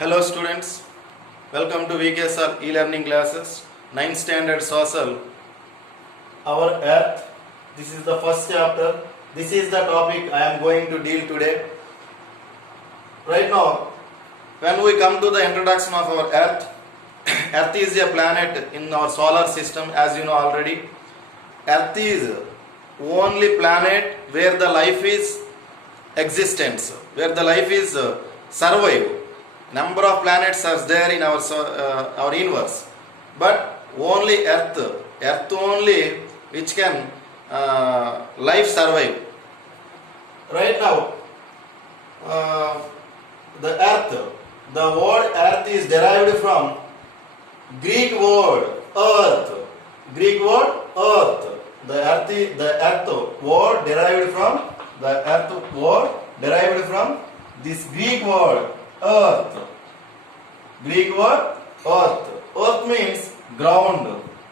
Hello students, welcome to VKSR e-learning classes, 9th standard social. Our earth, this is the first chapter, this is the topic I am going to deal today. Right now, when we come to the introduction of our earth, earth is a planet in our solar system, as you know already. Earth is only planet where the life is existence, where the life is survive. Number of planets are there in our universe, but only earth only which can life survive. Right now, the word earth is derived from Greek word earth. The earth word derived from this Greek word earth. Earth means ground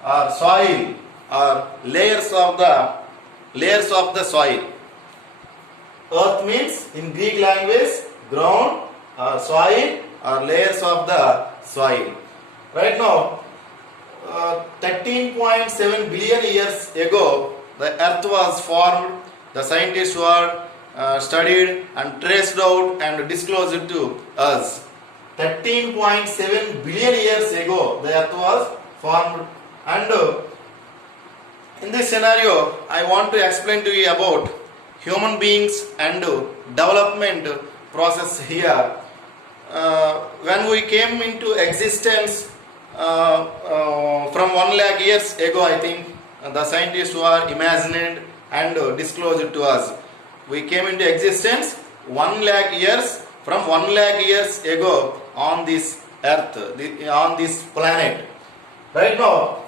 or soil or layers of the soil. Earth means in Greek language ground or soil or layers of the soil. Right now, 13.7 billion years ago, the earth was formed. The scientists were studied and traced out and disclosed to us. 13.7 billion years ago, the earth was formed. And in this scenario, I want to explain to you about human beings and development process here. When we came into existence from 1 lakh years ago, I think the scientists were imagined and disclosed to us. We came into existence 1 lakh years, from 1 lakh years ago on this earth, on this planet. Right now,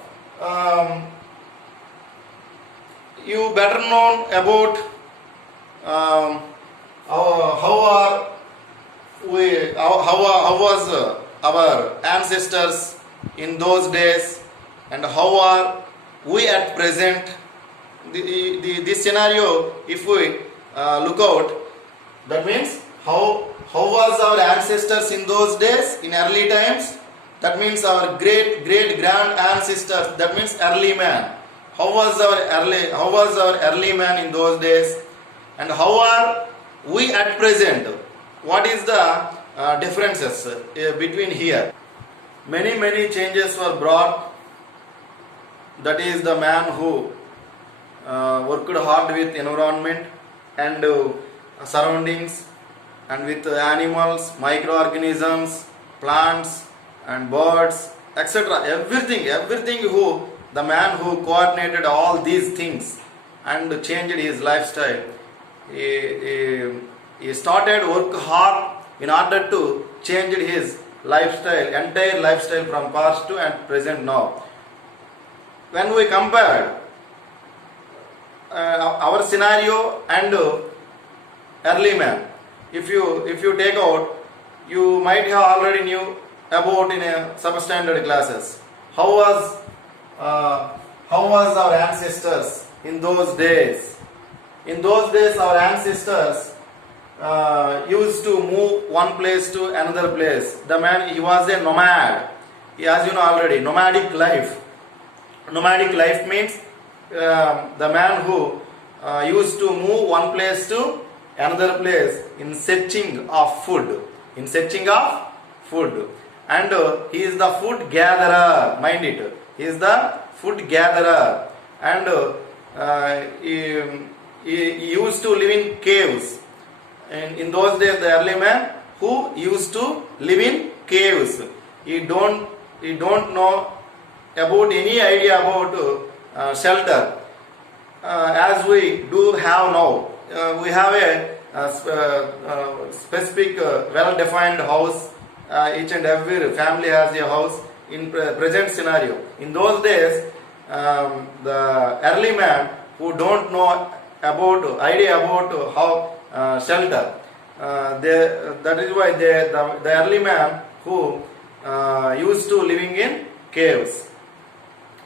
you better know about how was our ancestors in those days, and how are we at present. This scenario, if we look out, that means how was our ancestors in those days, in early times. That means our great grand ancestors, that means early man. How was our early man in those days, and how are we at present? What is the differences between here? Many changes were brought. That is the man who worked hard with environment and surroundings, and with animals, microorganisms, plants and birds, etc. Everything who the man who coordinated all these things and changed his lifestyle. He started work hard in order to change his lifestyle, entire lifestyle from past to and present now. When we compare our scenario and early man, if you take out, you might have already knew about in a substandard classes. How was our ancestors in those days? In those days, our ancestors used to move one place to another place. The man, he was a nomad. As you know already, nomadic life. Nomadic life means the man who used to move one place to another place in searching of food. And he is the food gatherer. Mind it. He is the food gatherer. And he used to live in caves. And in those days, the early man who used to live in caves. He don't know about any idea about shelter as we do have now. We have a specific well-defined house. Each and every family has a house in present scenario. In those days, the early man who don't know idea about how shelter, that is why the early man who used to living in caves.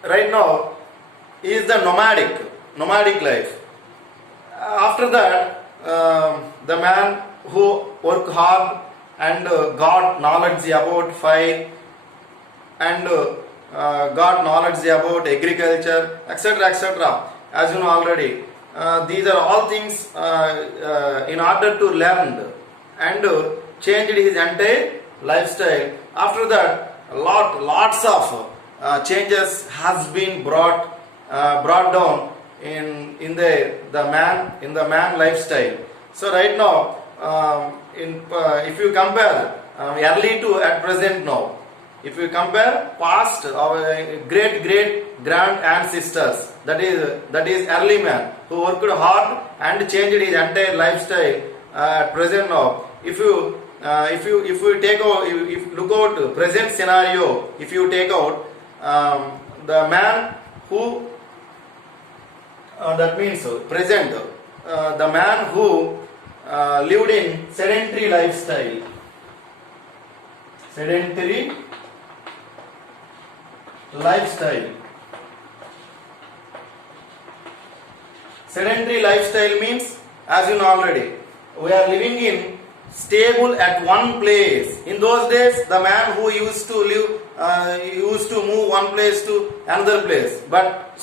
Right now is the nomadic life. After that, the man who work hard and got knowledge about fire, and got knowledge about agriculture, etc., etc. As you know already, these are all things in order to learn and changed his entire lifestyle. After that, lots of changes has been brought down in the man lifestyle. So right now, if you compare early to at present now, if you compare past our great grand ancestors, that is early man who worked hard and changed his entire lifestyle at present now. If you take out, if look out present scenario, if you take out the man who that means present the man who lived in sedentary lifestyle, sedentary lifestyle. Sedentary lifestyle means, as you know already, we are living in stable at one place. In those days, the man who used to live used to move one place to another place. But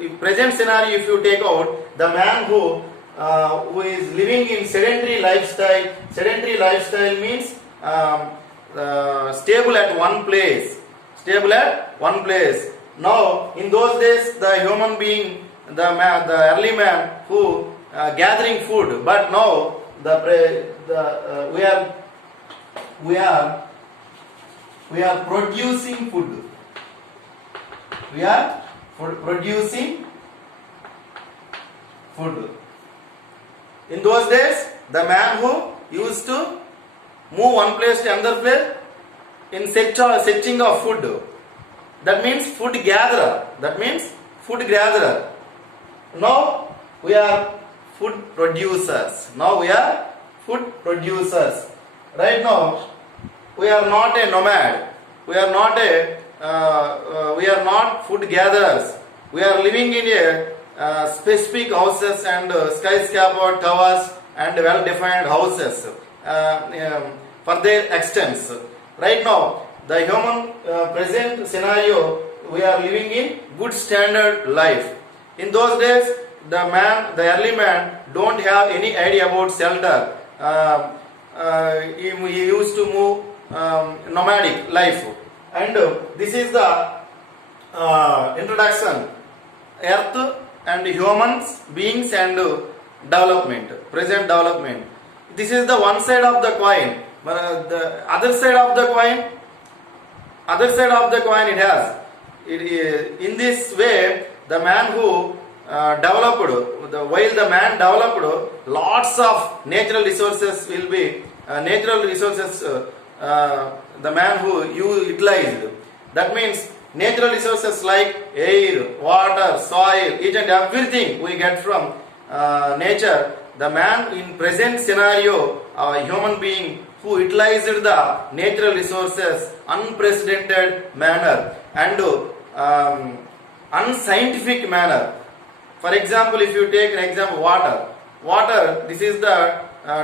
in present scenario, if you take out the man who is living in sedentary lifestyle means stable at one place. Stable at one place. Now, in those days, the human being, the early man who gathering food, but now we are producing food. We are producing food. In those days, the man who used to move one place to another place in searching of food. That means food gatherer. Now we are food producers. Right now, we are not a nomad. We are not food gatherers. We are living in a specific houses and skyscraper towers and well-defined houses for their extents. Right now, the human present scenario, we are living in good standard life. In those days, the early man don't have any idea about shelter. He used to move nomadic life. And this is the introduction, earth and humans, beings and development, present development. This is the one side of the coin. The other side of the coin it has. In this way, the man who while the man developed, lots of natural resources will be the man who utilized. That means natural resources like air, water, soil, each and everything we get from nature. The man in present scenario, a human being who utilized the natural resources unprecedented manner and unscientific manner. For example, if you take an example, water. This is the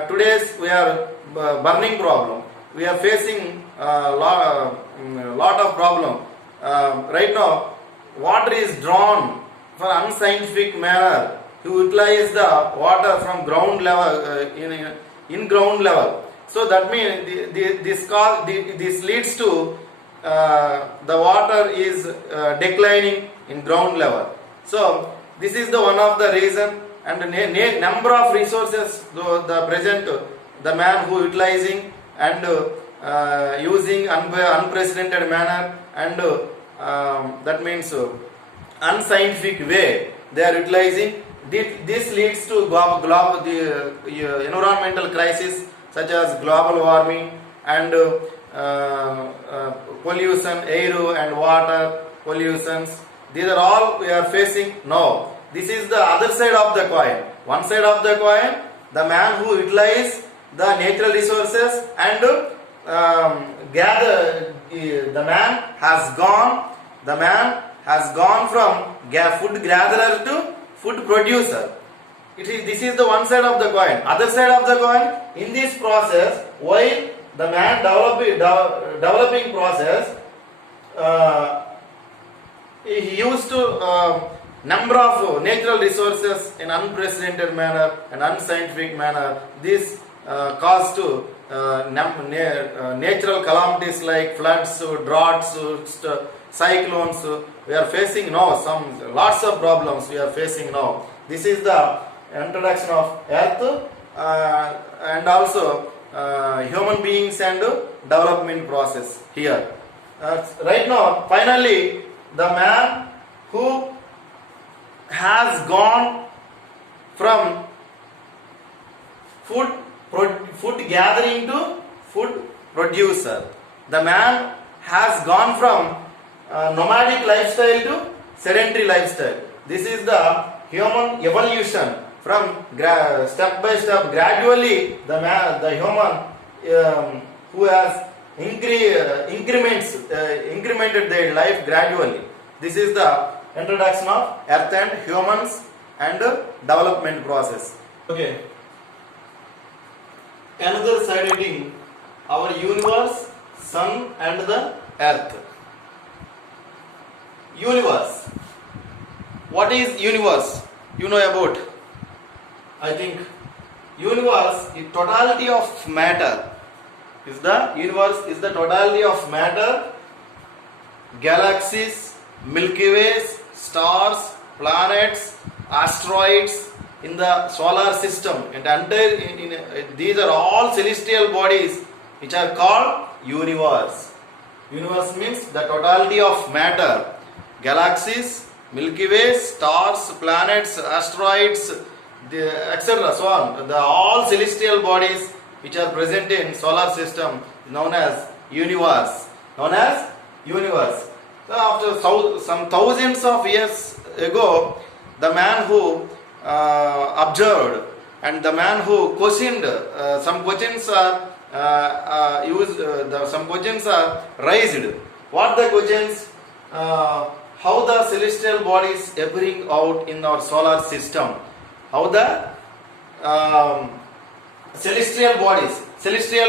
today's we are burning problem. We are facing lot of problem. Right now, water is drawn for unscientific manner to utilize the water from ground level in ground level. So that means this leads to the water is declining in ground level. So this is the one of the reason, and number of resources the present the man who utilizing and using unprecedented manner and that means unscientific way they are utilizing. This leads to the environmental crisis such as global warming and pollution, air and water pollutions. These are all we are facing now. This is the other side of the coin. One side of the coin, the man who utilizes the natural resources and the man has gone from food gatherer to food producer. This is the one side of the coin. Other side of the coin, in this process, while the man developing process, he used to number of natural resources in unprecedented manner and unscientific manner. This caused to natural calamities like floods, droughts, cyclones. We are facing now lots of problems we are facing now. This is the introduction of earth and also human beings and development process here. Right now, finally, the man who has gone from food gathering to food producer. The man has gone from nomadic lifestyle to sedentary lifestyle. This is the human evolution. From step by step, gradually the human who has incremented their life gradually. This is the introduction of earth and humans and development process. Okay. Another side heading, our universe, sun and the earth. Universe. What is universe? You know about? I think universe is totality of matter. Universe is the totality of matter, galaxies, Milky Ways, stars, planets, asteroids in the solar system. And these are all celestial bodies which are called universe. Universe means the totality of matter, galaxies, Milky Ways, stars, planets, asteroids, etc. So on. All celestial bodies which are present in solar system known as universe. Known as universe. So after some thousands of years ago, the man who observed and the man who questioned, some questions are some questions are raised. What the questions? How the celestial bodies appearing out in our solar system? How the celestial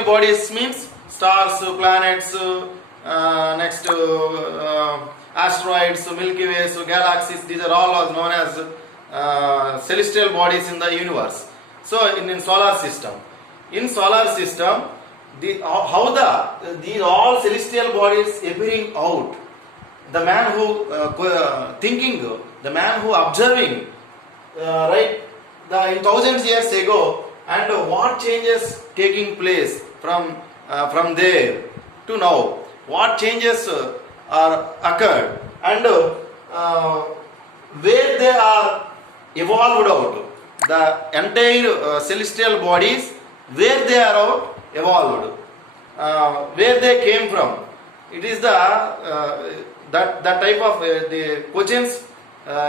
bodies means stars, planets, next asteroids, Milky Ways, galaxies. These are all known as celestial bodies in the universe. So in solar system, these all celestial bodies appearing out. The man who thinking, the man who observing, right? In thousands years ago, and what changes taking place from there to now? What changes are occurred, and where they are evolved out? The entire celestial bodies, where they are out evolved, where they came from. It is that type of the questions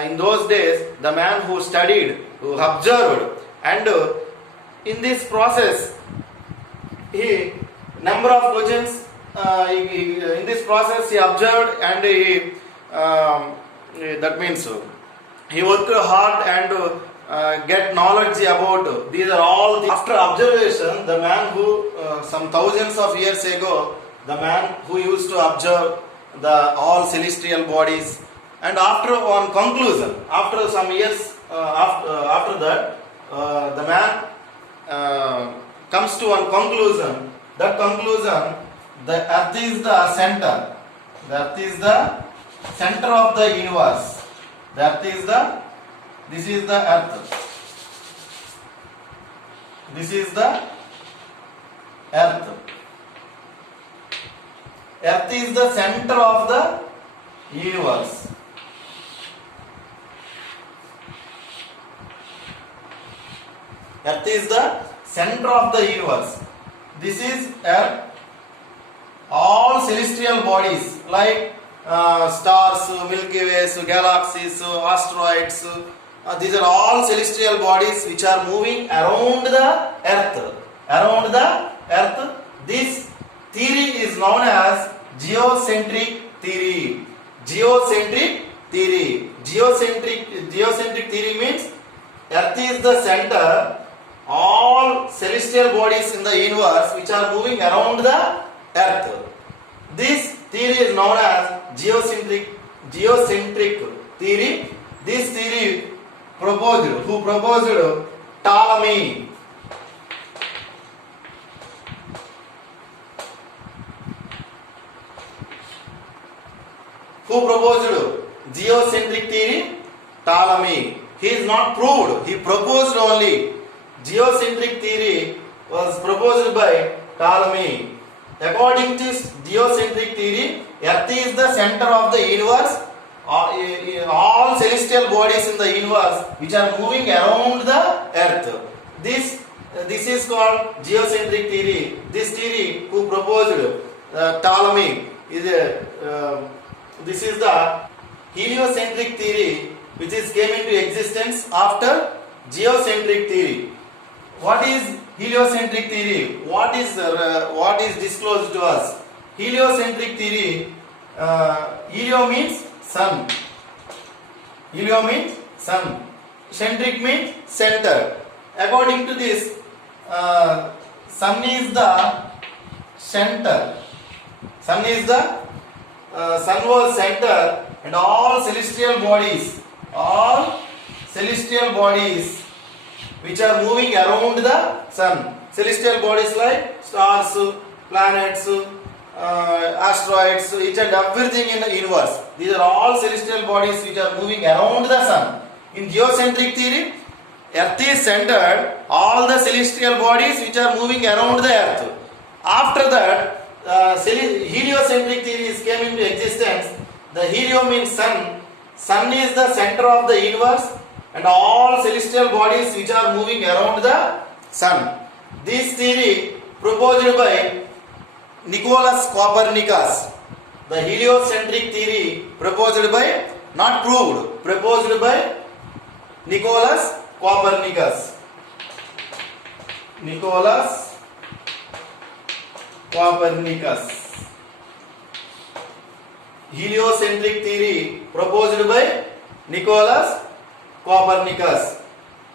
in those days. The man who studied, who observed, and in this process, he number of questions. In this process, he observed and he that means he worked hard and get knowledge about. These are all after observation. The man who some thousands of years ago, the man who used to observe the all celestial bodies, and after on conclusion, after some years after that, the man comes to one conclusion. That conclusion, the earth is the center. The earth is the center of the universe. This is the earth. This is the earth. Earth is the center of the universe. Earth is the center of the universe. This is earth. All celestial bodies like stars, Milky Ways, galaxies, asteroids. These are all celestial bodies which are moving around the earth. This theory is known as geocentric theory. Geocentric theory means earth is the center, all celestial bodies in the universe which are moving around the earth. This theory is known as geocentric theory. This theory who proposed? Ptolemy. Who proposed geocentric theory? Ptolemy. He is not proved, he proposed only. Geocentric theory was proposed by Ptolemy. According to geocentric theory, Earth is the center of the universe. All celestial bodies in the universe which are moving around the Earth. This is called geocentric theory. This theory who proposed? Ptolemy. This is the heliocentric theory which came into existence after geocentric theory. What is heliocentric theory? What is disclosed to us? Heliocentric theory. Helio means sun. Helio means sun. Centric means center. According to this, sun is the center. Sun was center, and all celestial bodies which are moving around the sun. Celestial bodies like stars, planets, asteroids, each and everything in the universe. These are all celestial bodies which are moving around the sun. In geocentric theory, Earth is centered, all the celestial bodies which are moving around the Earth. After that, heliocentric theory came into existence. The helio means sun. Sun is the center of the universe, and all celestial bodies which are moving around the sun. This theory proposed by Nicolaus Copernicus. The heliocentric theory proposed by, not proved, proposed by Nicolaus Copernicus. Nicolaus Copernicus. Heliocentric theory proposed by Nicolaus Copernicus.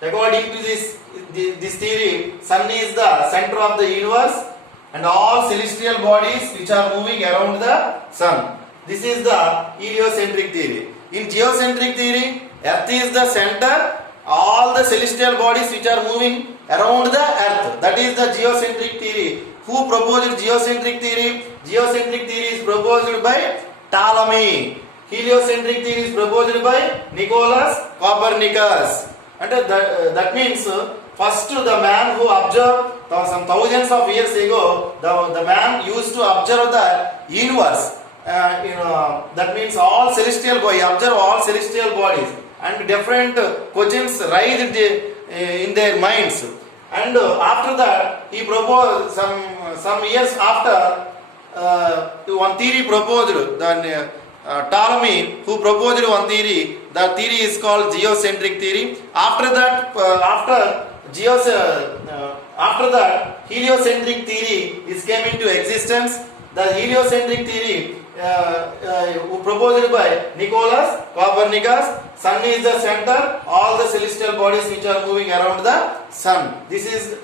According to this theory, sun is the center of the universe, and all celestial bodies which are moving around the sun. This is the heliocentric theory. In geocentric theory, Earth is the center, all the celestial bodies which are moving around the Earth. That is the geocentric theory. Who proposed geocentric theory? Geocentric theory is proposed by Ptolemy. Heliocentric theory is proposed by Nicolaus Copernicus. And that means first the man who observed some thousands of years ago, the man used to observe the universe. That means all celestial bodies, observe all celestial bodies, and different questions raised in their minds. And after that, he proposed some years after one theory proposed. Then Ptolemy, who proposed one theory, the theory is called geocentric theory. After that, heliocentric theory came into existence. The heliocentric theory proposed by Nicolaus Copernicus. Sun is the center, all the celestial bodies which are moving around the sun. This is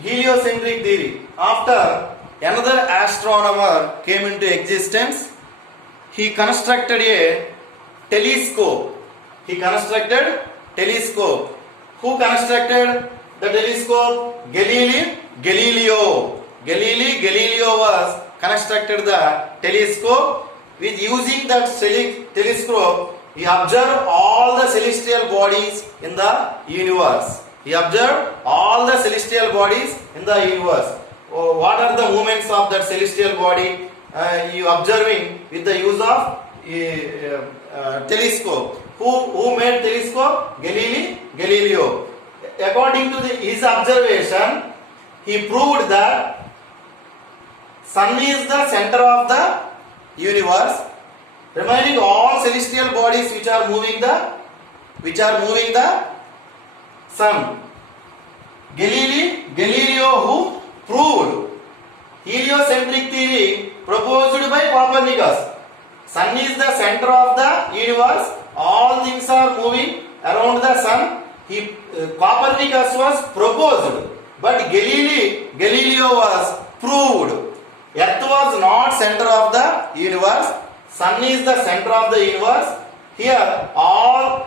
heliocentric theory. After another astronomer came into existence, he constructed a telescope. Who constructed the telescope? Galileo was constructed the telescope. With using that telescope, he observed all the celestial bodies in the universe. What are the movements of that celestial body? You observing with the use of telescope. Who made telescope? Galileo. According to his observation, he proved that sun is the center of the universe, remaining all celestial bodies which are moving the sun. Galileo who proved heliocentric theory proposed by Copernicus. Sun is the center of the universe, all things are moving around the sun. Copernicus was proposed, but Galileo was proved. Earth was not center of the universe. Sun is the center of the universe. Here, all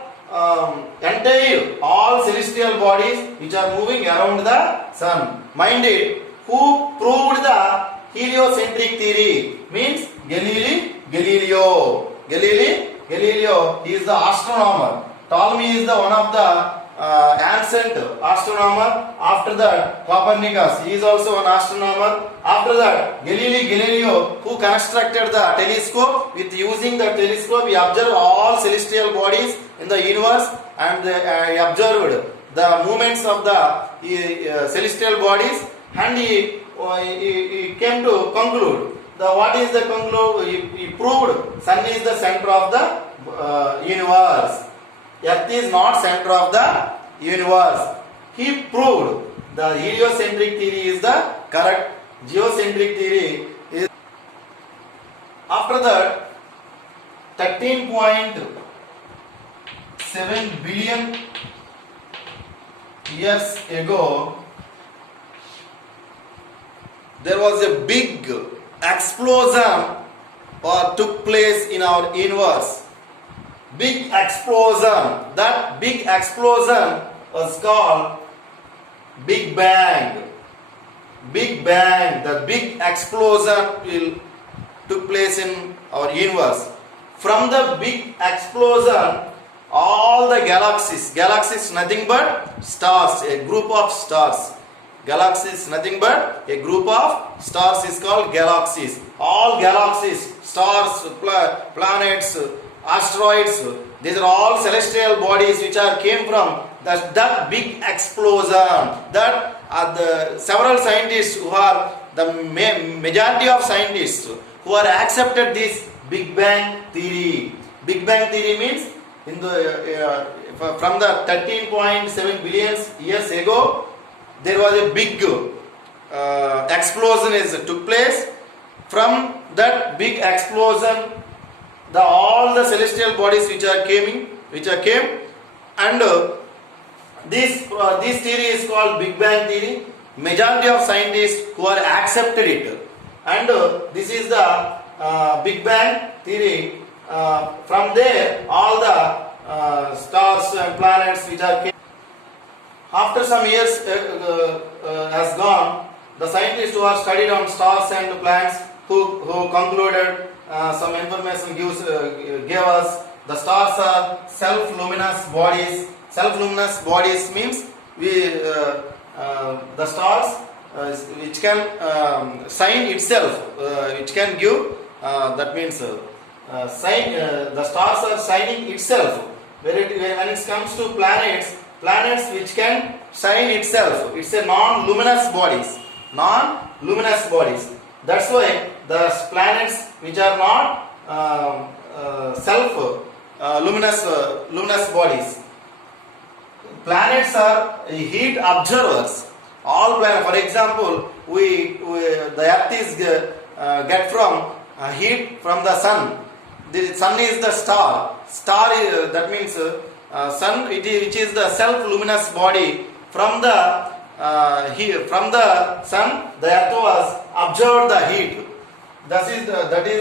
celestial bodies which are moving around the sun. Mind it, who proved the heliocentric theory? Means Galileo. Galileo is the astronomer. Ptolemy is the one of the ancient astronomer. After that, Copernicus, he is also an astronomer. After that, Galileo, who constructed the telescope. With using the telescope, he observed all celestial bodies in the universe, and he observed the movements of the celestial bodies, and he came to conclude. What is the conclude? He proved Sun is the center of the universe. Earth is not center of the universe. He proved the heliocentric theory is the correct. Geocentric theory is. After that, 13.7 billion years ago, there was a big explosion took place in our universe. Big explosion. That big explosion was called Big Bang. Big Bang. The big explosion took place in our universe. From the big explosion, all the galaxies nothing but stars, a group of stars. Galaxies nothing but a group of stars is called galaxies. All galaxies, stars, planets, asteroids, these are all celestial bodies which came from that big explosion. That the several scientists who are the majority of scientists who are accepted this Big Bang theory. Big Bang theory means in the from the 13.7 billion years ago, there was a big explosion took place. From that big explosion, all the celestial bodies which came, and this theory is called Big Bang theory. Majority of scientists who are accepted it, and this is the Big Bang theory. From there, all the stars and planets which came. After some years has gone, the scientists who have studied on stars and planets who concluded some information gave us the stars are self-luminous bodies. Self-luminous bodies means the stars which can shine itself, which can give that means the stars are shining itself. When it comes to planets which can shine itself, it's a non-luminous bodies. Non-luminous bodies. That's why the planets which are not luminous bodies. Planets are heat observers. All planets, for example, the Earth is get from heat from the sun. The sun is the star. Star is, that means sun, which is the self-luminous body. From the sun, the Earth was observed the heat. That is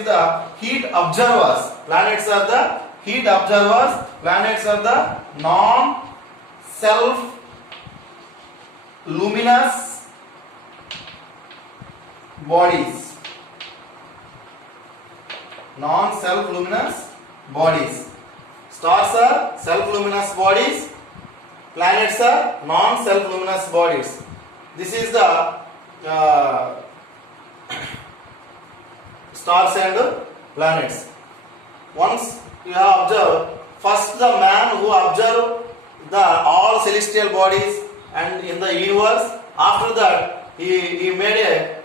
the heat observers. Planets are the heat observers. Planets are the non-self-luminous bodies. Non-self-luminous bodies. Stars are self-luminous bodies. Planets are non-self-luminous bodies. This is the stars and planets. Once you have observed, first the man who observed all celestial bodies and in the universe. After that, he made a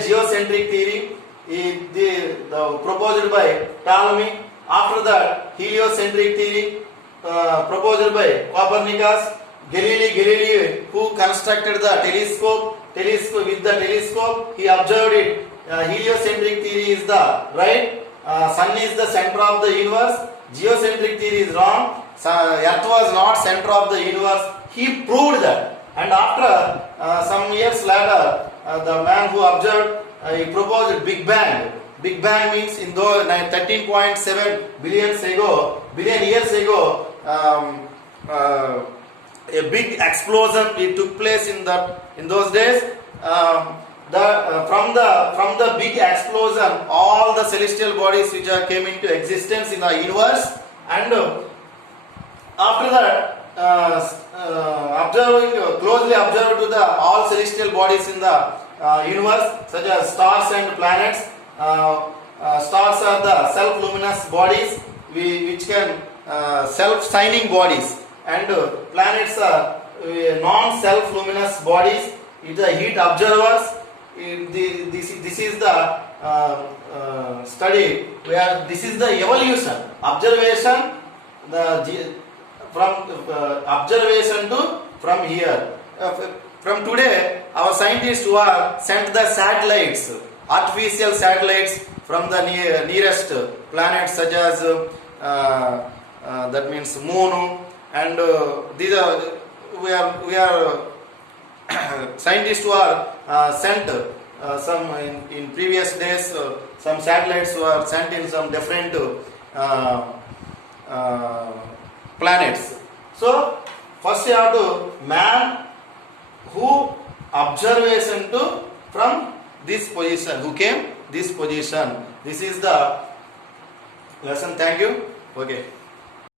geocentric theory. Proposed by Ptolemy. After that, heliocentric theory proposed by Copernicus. Galileo, who constructed the telescope. With the telescope, he observed it. Heliocentric theory is the right. Sun is the center of the universe. Geocentric theory is wrong. Earth was not center of the universe. He proved that. And after some years later, the man who observed, he proposed Big Bang. Big Bang means in those 13.7 billion years ago, a big explosion it took place in those days. From the big explosion, all the celestial bodies which came into existence in the universe, and after that, closely observed to the all celestial bodies in the universe, such as stars and planets. Stars are the self-luminous bodies which can self-shining bodies, and planets are non-self-luminous bodies. It is the heat observers. This is the study where this is the evolution observation, from observation to from here. From today, our scientists who are sent the satellites, artificial satellites from the nearest planets, such as that means moon, and these are we are scientists who are sent some in previous days. Some satellites were sent in some different planets. So first you have to man who observation to from this position, who came this position. This is the lesson. Thank you. Okay.